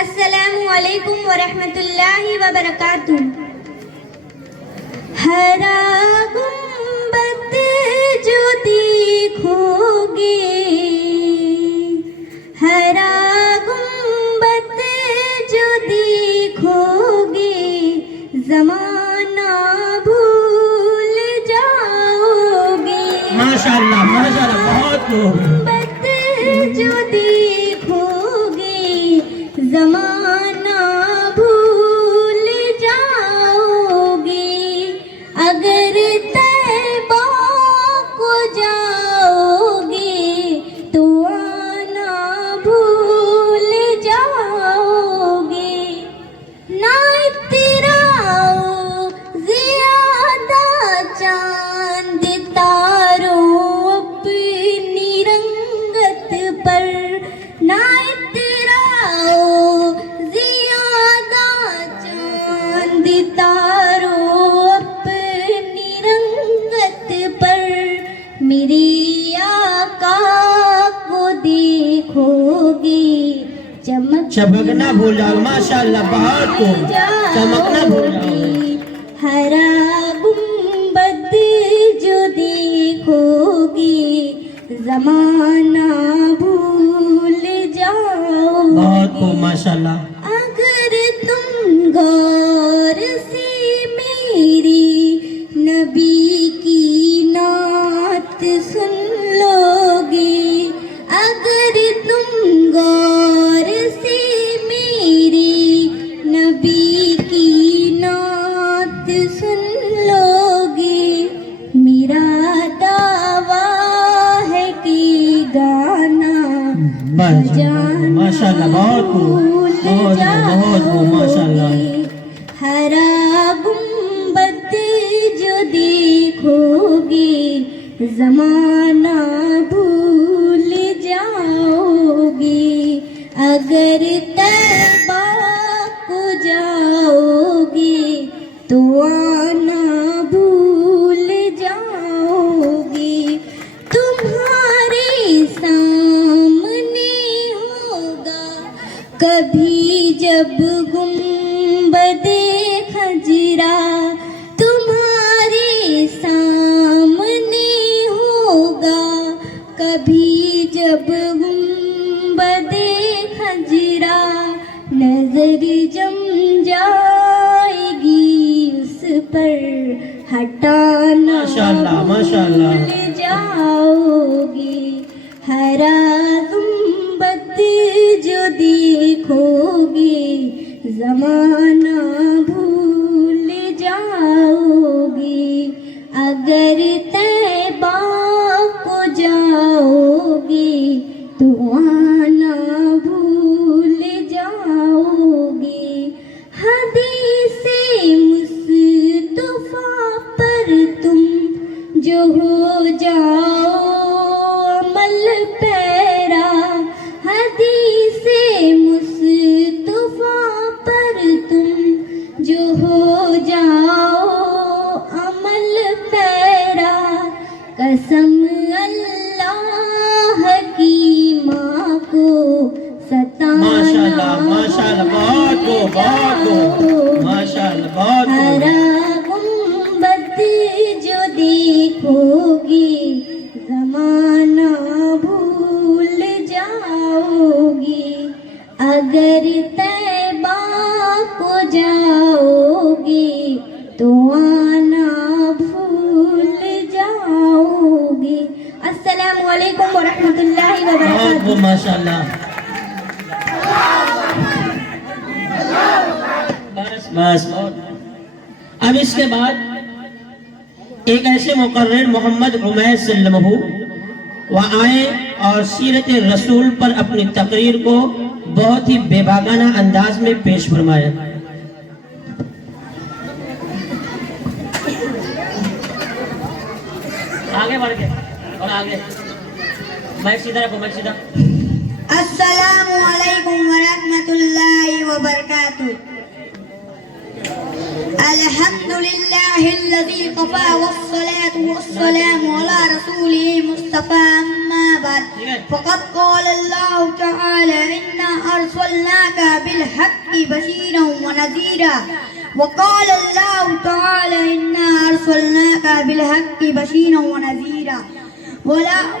السلام علیکم ورحمۃ اللہ وبرکاتہ. ہرا گنبد جو دیکھو گے، ہرا گنبد جو دیکھو گے، زمانہ بھول جاؤ گے. ماشاءاللہ ماشاءاللہ، بہت خوب. گنبد جو دیکھو گے، زمانہ بھول جاؤ گے. اگر طیبہ کو جاؤ گے تو آنا بھول جاؤ گے. نہ اتراؤ زیادہ چاند تاروں اپنی رنگت پر، نہ اتراؤ زیادہ چاند تاروں اپنی رنگت پر. میرے آقا کو دیکھو گے، چمکنا بھول جاؤ. ماشاءاللہ، بہت خوب. چمکنا بھول جاؤ. ہرا گنبد جو دیکھو گے، زمانہ بھول جاؤ. بہت خوب. ماشاءاللہ. اگر تم غور سے میری نبی کی نعت سن لو گے، اگر تم غور سے میری نبی کی نعت سن لو گے، میرا دعویٰ ہے کہ گانا ماشاءاللہ، بہت خوب. بہت خوب. ماشاءاللہ. ہرا گنبد جو دیکھو گے، زمانہ بھول جاؤ گے. اگر طیبہ کو جاؤ گے تو آنا بھول جاؤ گے. تمہارے سامنے ہوگا کبھی جب گنبد خجرا، تمہارے سامنے ہوگا کبھی جب گنبد خجرا. نظر جم جائے گی اس پر، ہٹانا ماشاءاللہ ماشاءاللہ. بھول جاؤ گے. ہرا گنبد جو دیکھو گے، زمانہ بھول جاؤ گے. اگر طیبہ کو جاؤ گے تو آنا بھول جاؤ گے. حدیث مصطفیٰ پر تم جو ہو جاؤ عمل پیرا، حدیث مصطفیٰ پر تم جو ہو جاؤ عمل پیرا. قسم اللہ کی ماں کو ستانا ماشاءاللہ ماشاءاللہ، بہت خوب. بہت خوب. ماشاءاللہ، بہت خوب. ہرا گنبد جو دیکھو گے، زمانہ بھول جاؤ گے. اگر طیبہ کو جاؤ گے تو آنا بھول جاؤ گے. السلام علیکم ورحمۃ اللہ بہت وبرکاتہ. خوب. ماشاءاللہ. بس بس. اب اس کے بعد ایک ایسے مقرر محمد عمیر صلی اللہ علیہ وسلم وہ آئے اور سیرت رسول پر اپنی تقریر کو بہت ہی بے باگانہ انداز میں پیش فرمایا. آگے بڑھ کے اور آگے مائک سیدھا رکھو. مائک سیدھا. السلام علیکم ورحمۃ اللہ وبرکاتہ. الحمد للہ لله الذي قفى والصلاة والسلام على رسوله مصطفى أما بعد فقد قال الله تعالى إنا أرسلناك بالحق بشيرا ونذيرا وقال الله تعالى إنا أرسلناك بالحق بشيرا ونذيرا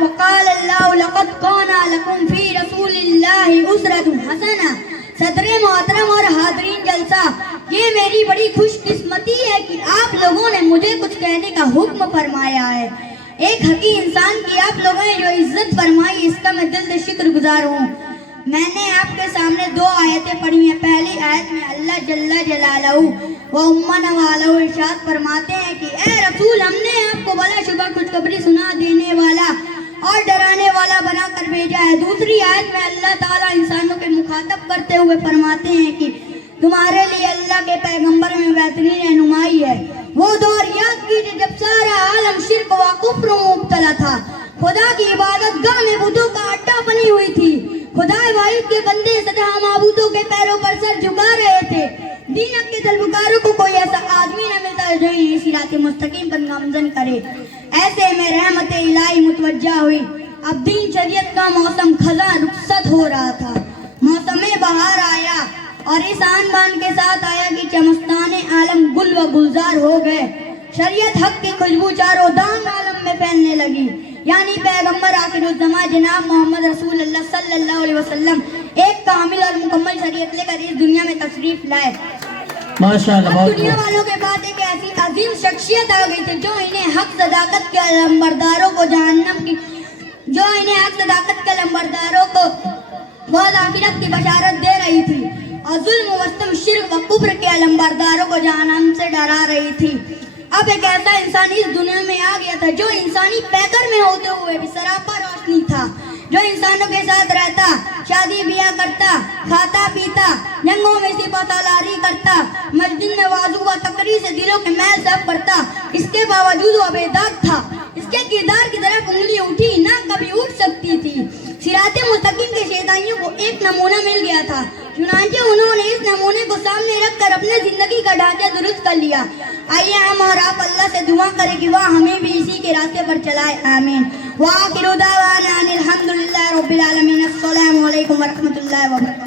وقال الله لقد كان لكم في رسول الله أسرة حسنة. صدر محترم اور حاضرین جلسہ، یہ میری بڑی خوش قسمتی ہے کہ آپ لوگوں نے مجھے کچھ کہنے کا حکم فرمایا ہے. ایک حقیقی انسان کی آپ لوگوں نے جو عزت فرمائی اس کا میں دل سے شکر گزار ہوں. میں نے آپ کے سامنے 2 آیتیں پڑھی ہیں. پہلی آیت میں اللہ جل جلالہ و امن والہ ارشاد فرماتے ہیں کہ اے رسول، ہم نے آپ کو بلا شبہ خوشخبری سنا دینے والا اور ڈرانے والا بنا کر بھیجا ہے. دوسری آیت میں اللہ تعالیٰ انسانوں کے مخاطب کرتے ہوئے فرماتے ہیں کہ تمہارے لیے اللہ کے پیغمبر میں بہترین رہنمائی ہے. وہ دور یاد کیجیے جب سارا عالم شرک و کفر میں مبتلا تھا. خدا کی عبادت گاہ میں بتوں کا اڈا بنی ہوئی تھی. خدا واحد کے بندے سدا معبودوں کے پیروں پر سر جھکا رہے تھے. دینک کے طلبگاروں کو کوئی ایسا آدمی نہ ملتا جو انہیں صراط مستقیم پر گامزن کرے. ایسے میں رحمت الہی متوجہ ہوئی. اب دین شریعت کا موسم خزاں رخصت ہو رہا تھا. موسم بہار آیا اور اس آن بان کے ساتھ آیا کہ چمستان عالم گل و گلزار ہو گئے. شریعت حق کی خوشبو چاروں دان عالم میں پھیلنے لگی. یعنی پیغمبر آخر الزماں جناب محمد رسول اللہ صلی اللہ علیہ وسلم ایک کامل اور مکمل شریعت لے کر اس دنیا میں تشریف لائے. ماشاءاللہ. اب دنیا والوں کے بعد ایک ایسی عظیم شخصیت آ گئی تھی جو انہیں حق صداقت کے لمبرداروں کو بعد آخرت کی بشارت دے رہی تھی اور ظلم و ستم شرک و کفر کے لمبرداروں کو جہنم سے ڈرا رہی تھی. اب ایک ایسا انسان اس دنیا میں آ گیا تھا جو انسانی پیکر میں ہوتے ہوئے بھی سراپا روشنی تھا. جو انسانوں کے ساتھ رہتا، شادی بیاہ کرتا، کھاتا پیتا، جنگوں میں سپہ سالاری کرتا، مسجد میں وعظ و تقریر سے دلوں کے میل صاف کرتا. اس کے باوجود وہ بے داغ تھا. اس کے کردار کی طرف انگلی اٹھی نہ کبھی اٹھ سکتی تھی. صراط مستقیم کے شیطانیوں کو ایک نمونہ مل گیا تھا. چنانچہ انہوں نے اس نمونے کو سامنے رکھ کر اپنے زندگی کا ڈھانچہ درست کر لیا. آئیے ہم اور آپ اللہ سے دعا کریں کہ وہ ہمیں بھی اسی کے راستے پر چلائے. آمین. وآخر دعوانا ان الحمدللہ رب العالمین. السلام علیکم ورحمۃ اللہ وبرکاتہ.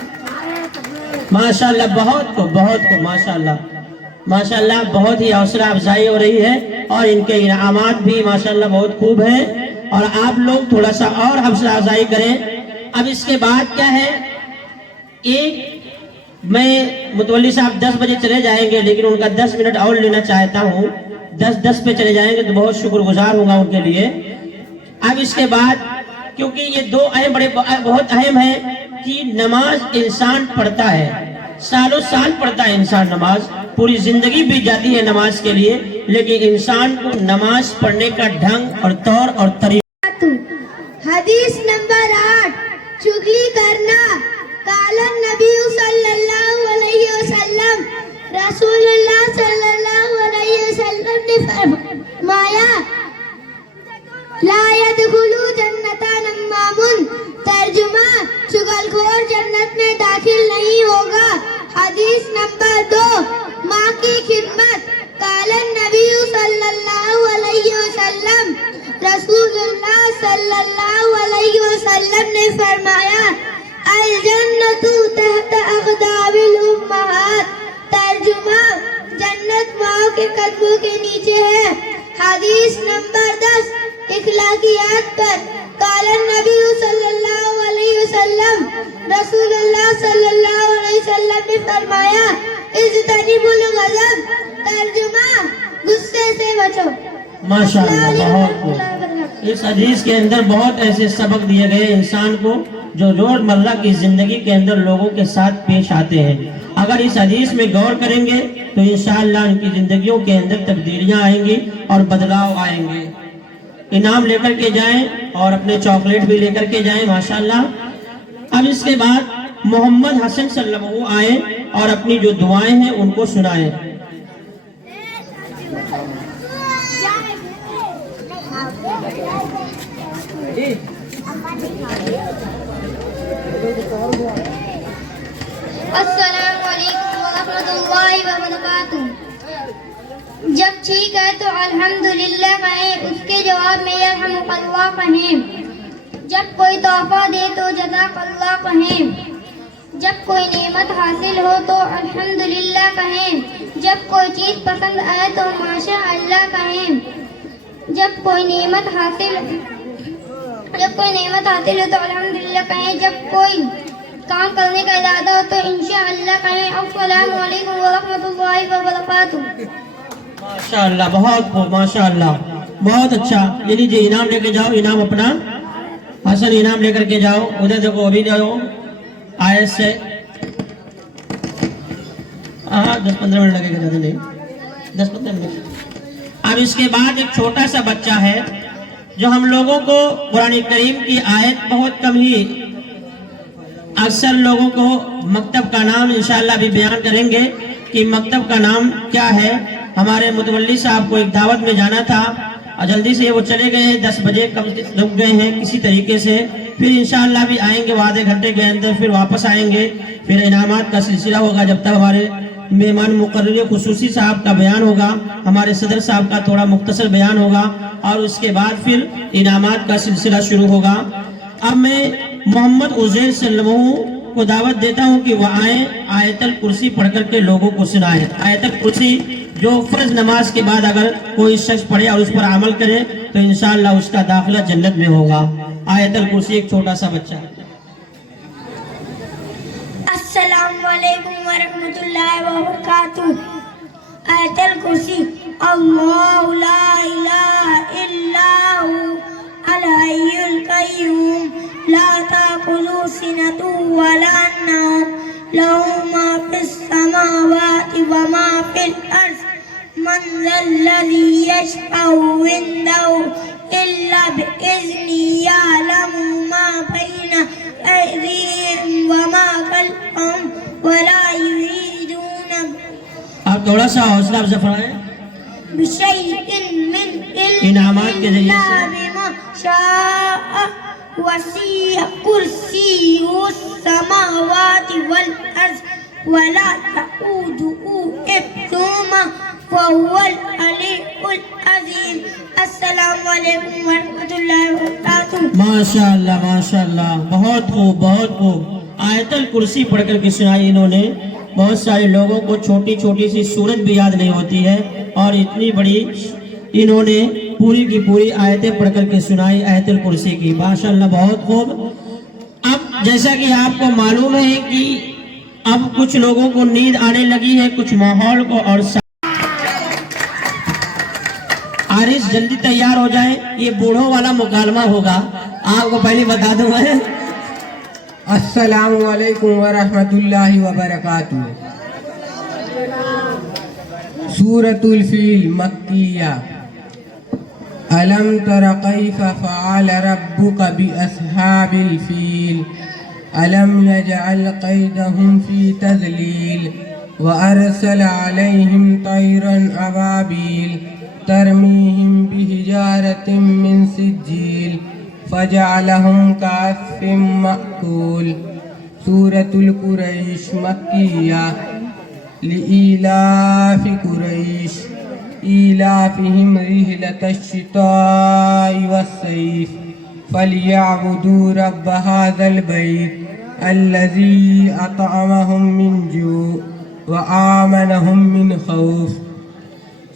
ماشاءاللہ. بہت کو ماشاءاللہ ماشاءاللہ بہت ہی حوصلہ افزائی ہو رہی ہے اور ان کے انعامات بھی ماشاءاللہ بہت خوب ہیں اور آپ لوگ تھوڑا سا اور حوصلہ افزائی کریں. اب اس کے بعد کیا ہے، میں متولی صاحب 10 بجے چلے جائیں گے لیکن ان کا 10 منٹ اور لینا چاہتا ہوں. 10 پہ چلے جائیں گے تو بہت شکر گزار ہوں گا ان کے لیے. اب اس کے بعد کیونکہ یہ 2 اہم بہت اہم ہیں کہ نماز انسان پڑھتا ہے، سالوں سال پڑھتا ہے انسان نماز، پوری زندگی بیت جاتی ہے نماز کے لیے، لیکن انسان کو نماز پڑھنے کا ڈھنگ اور طور اور طریقہ. حدیث نمبر 8. چغلی کرنا. قال النبی صلی اللہ علیہ وسلم، رسول اللہ صلی اللہ علیہ وسلم نے فرمایا لا يدخل جنت نمام. ترجمہ، چغل خور جنت میں داخل نہیں ہوگا. حدیث نمبر 2. ماں کی خدمت. قال النبی صلی اللہ علیہ وسلم، رسول اللہ صلی اللہ علیہ وسلم نے فرمایا الجنت تحت اقدام الامہات. ترجمہ، جنت ماں کے قدموں کے نیچے ہے. حدیث نمبر 10. اخلاقیات پر. قال النبی صلی اللہ علیہ وسلم، رسول اللہ صلی اللہ علیہ وسلم نے فرمایا اجتنبوا الغضب. ترجمہ، غصے سے بچو. ماشاءاللہ. بہت اس حدیث کے اندر بہت ایسے سبق دیے گئے انسان کو جو روزمرہ کی زندگی کے اندر لوگوں کے ساتھ پیش آتے ہیں. اگر اس حدیث میں غور کریں گے تو انشاءاللہ ان کی زندگیوں کے اندر تبدیلیاں آئیں گی اور بدلاؤ آئیں گے. انعام لے کر کے جائیں اور اپنے چاکلیٹ بھی لے کر کے جائیں ماشاءاللہ. اب اس کے بعد محمد حسن صلی اللہ علیہ وسلم آئے اور اپنی جو دعائیں ہیں ان کو سنائیں. السلام علیکم ورحمۃ اللہ وبرکاتہ. جب ٹھیک ہے تو الحمدللہ کہیں، اس کے جواب میں یرحمک اللہ کہیں۔ جب کوئی تحفہ دے تو جزاک اللہ کہیں۔ جب کوئی نعمت حاصل ہو تو الحمدللہ کہیں۔ جب کوئی چیز پسند آئے تو ماشاء اللہ کہیں۔ جب کوئی نعمت حاصل ہو تو الحمدللہ کہیں۔ جب کوئی کام کرنے کا ارادہ ہو تو انشاءاللہ کہیں۔ السلام علیکم ورحمۃ اللہ وبرکاتہ۔ ماشاءاللہ، بہت خوب، ماشاءاللہ، بہت اچھا۔ یہ لیجیے انعام لے کے جاؤ، انعام اپنا حسن انعام لے کر کے جاؤ۔ ادھر دیکھو، ابھی جاؤ آیت سے 10-15 منٹ لگے گا، زیادہ نہیں، 10-15 منٹ۔ اب اس کے بعد ایک چھوٹا سا بچہ ہے جو ہم لوگوں کو قرآن کریم کی آیت بہت کم ہی، اکثر لوگوں کو مکتب کا نام انشاءاللہ بھی بیان کریں گے کہ مکتب کا نام کیا ہے۔ ہمارے متولی صاحب کو ایک دعوت میں جانا تھا اور جلدی سے وہ چلے گئے ہیں، 10 بجے کم رک گئے ہیں کسی طریقے سے۔ پھر انشاءاللہ بھی آئیں گے، وہ آدھے گھنٹے کے اندر پھر واپس آئیں گے۔ پھر انعامات کا سلسلہ ہوگا جب تک ہمارے مہمان مقرر خصوصی صاحب کا بیان ہوگا، ہمارے صدر صاحب کا تھوڑا مختصر بیان ہوگا، اور اس کے بعد پھر انعامات کا سلسلہ شروع ہوگا۔ اب میں محمد عزیر صلی اللہ علیہ وسلم کو دعوت دیتا ہوں کہ وہ آئیں، آیت الکرسی پڑھ کر کے لوگوں کو سنائیں۔ آیت الکرسی جو فرض نماز کے بعد اگر کوئی شخص پڑھے اور اس پر عمل کرے تو انشاءاللہ اس کا داخلہ جنت میں ہوگا۔ آیت الکرسی ایک چھوٹا سا بچہ۔ السلام علیکم ورحمۃ اللہ وبرکاتہ۔ آیت الکرسی۔ اللہ لا الہ الا هو الحی القیوم لا تأخذه سنة ولا نوم له ما في السماوات وما في الأرض من ذا الذي يشفع عنده إلا بإذنه يعلم ما بين أيديهم وما خلفهم ولا يحيطون آپ تھوڑا سا حوصلہ افزا فرمائیں بشيء من انعامات کے ذریعے سے۔ إلا بما شاء وسع كرسيه السماوات والأرض ولا يئوده حفظهما وهو العلي العظيم۔ السلام علیکم ورحمۃ اللہ وبرکاتہ۔ ماشاءاللہ، ماشاءاللہ، بہت خوب، بہت خوب۔ آیت الکرسی پڑھ کر کے سنائی انہوں نے۔ بہت سارے لوگوں کو چھوٹی چھوٹی سی سورت بھی یاد نہیں ہوتی ہے، اور اتنی بڑی انہوں نے پوری کی پوری آیتیں پڑھ کر کے سنائی آیت الکرسی کی۔ ماشاءاللہ، بہت خوب۔ اب جیسا کہ آپ کو معلوم ہے کہ اب کچھ لوگوں کو نیند آنے لگی ہے، کچھ ماحول کو، اور عارض جلدی تیار ہو جائیں، یہ بوڑھوں والا مکالمہ ہوگا، آپ کو پہلے بتا دوں میں۔ السلام علیکم ورحمۃ اللہ وبرکاتہ۔ سورۃ الفیل مکیہ۔ ألم تر كيف فعل ربك بأصحاب الفيل ألم يجعل كيدهم في تضليل وأرسل عليهم طيرا أبابيل ترميهم بحجارة من سجيل فجعلهم كعصف مأكول۔ سورة القریش مکیہ۔ لإیلاف قریش إيلافهم رحلة الشتاء والصيف فليعبدوا رب هذا البيت الذي أطعمهم من جوع وآمنهم من خوف۔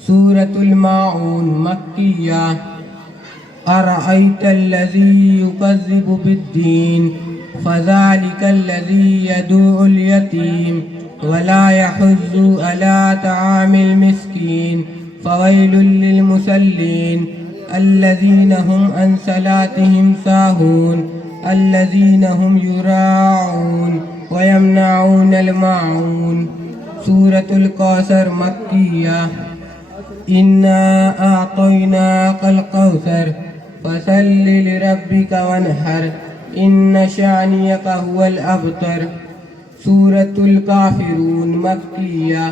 سورة الماعون مکیہ۔ أرأيت الذي يكذب بالدين فذلك الذي يدعو اليتيم ولا يحض على طعام المسكين فويل للمصلين الذين هم عن صلاتهم ساهون الذين هم يراعون ويمنعون الماعون۔ سورة الكوثر مکیہ۔ إنا أعطيناك الكوثر فصل لربك وانحر إن شانئك هو الأبتر۔ سورة الكافرون مکیہ۔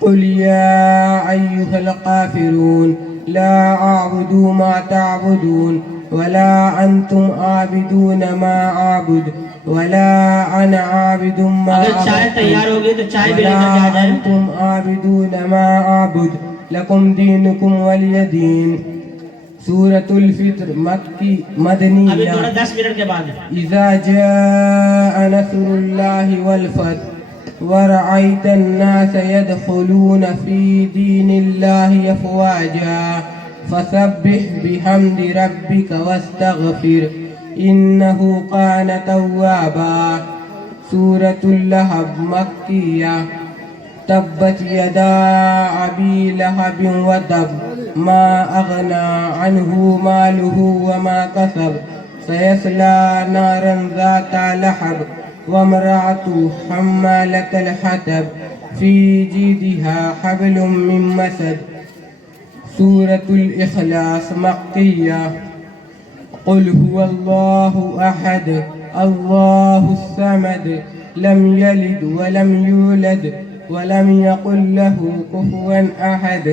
قل يا أيها الكافرون لا أعبد ما تعبدون ولا أنتم عابدون ما أعبد ولا أنا عابد ما اگر چائے تیار ہوگی تو چائے بھی لے کر کے آ جائیں۔ أنتم عابدون ما أعبد لكم دينكم ولي دين. سورة الفطر مكي ابھی مدنية. تھوڑا 10 منٹ کے بعد إذا جاء نصر الله والفتح ورأيت الناس يدخلون في دين الله أفواجا فسبح بحمد ربك واستغفر إنه كان توابا. سورة اللهب مكية. تبت يدا أبي لهب وتب ما أغنى عنه ماله وما كسب سيصلى نارا ذات لهب وامرأته حمالة الحطب في جيدها حبل من مسد. سورة الإخلاص مكية. قل هو الله أحد الله الصمد لم يلد ولم يولد ولم يقل له كفوا أحد.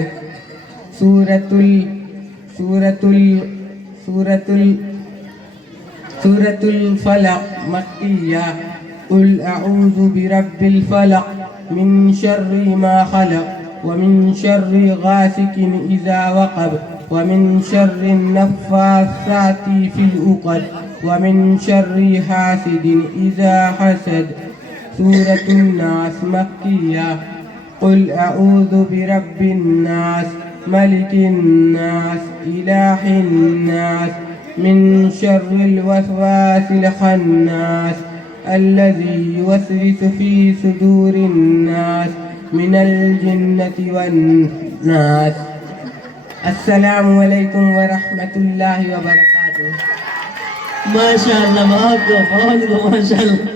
سورة الفلق مكية. قل أعوذ برب الفلق من شر ما خلق ومن شر غاسق إذا وقب ومن شر النفاثات في العقد ومن شر حاسد إذا حسد. سورة الناس مكية. قل أعوذ برب الناس ملك الناس إله الناس من شر الوسواس الخناس الذي يوسوس في صدور الناس من الجنة والناس. السلام علیکم ورحمۃ اللہ وبرکاتہ. ماشاء اللہ، بہت ماشاء اللہ.